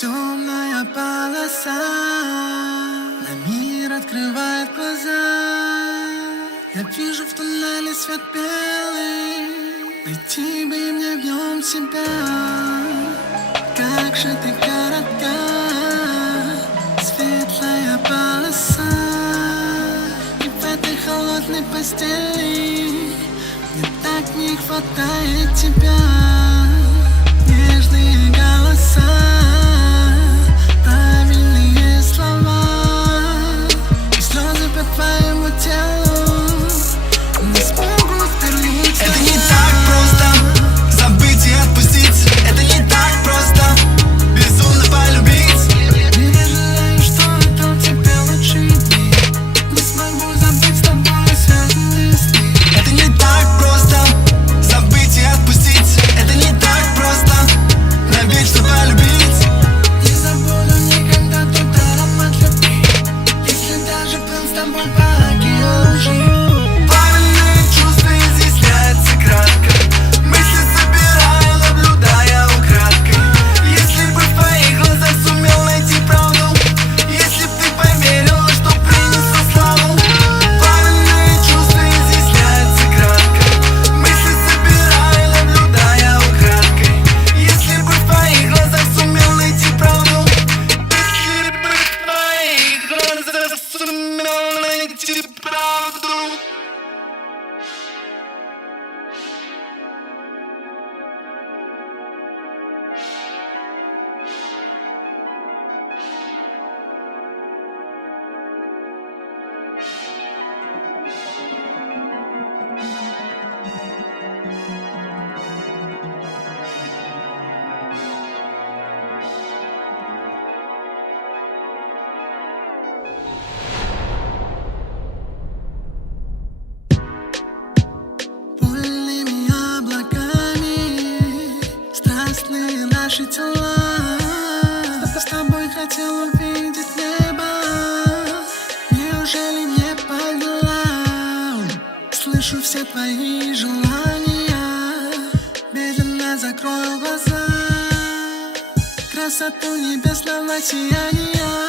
Темная полоса на мир открывает глаза. Я вижу в туннеле свет белый, найти бы мне в нем себя. Как же ты коротка, светлая полоса, и в этой холодной постели мне так не хватает тебя. Нежные голоса, правильные слова, и слезы по твоему телу не смогут вернуть слова. Это не так просто забыть и отпустить. Это не так просто безумно полюбить. Я жалею, что отдал тебе лучшие дни. Не смогу забыть с тобой связанные сны. Это не так просто забыть и отпустить. Это не так просто навечно полюбить. Не забуду никогда тот аромат любви, если даже плыл с тобой по океану лжи. Правильные чувства изъясняются кратко, мысли собираю, наблюдая украдкой. Если бы в твоих глазах сумел найти правду, если б ты поверила, что принесу славу. Правильные чувства изъясняются кратко, мысли собираю, наблюдая украдкой. Если бы в твоих глазах сумел найти правду, если бы в твоих глазах сумел найти правду. Пыльными облаками страстные наши тела. С тобой хотел увидеть небо, неужели не поняла? Слышу все твои желания, медленно закрою глаза. Красоту небесного сияния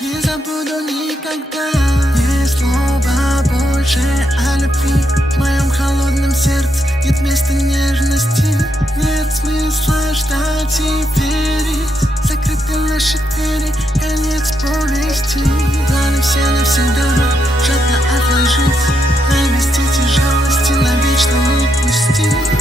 не забуду никогда. Ни слова больше о любви. В моем холодном сердце нет места нежности. Нет смысла ждать и верить. Закрыты наши двери, конец повести. Планы все навсегда, жадно отложить, навестить и жалости навечно упустить.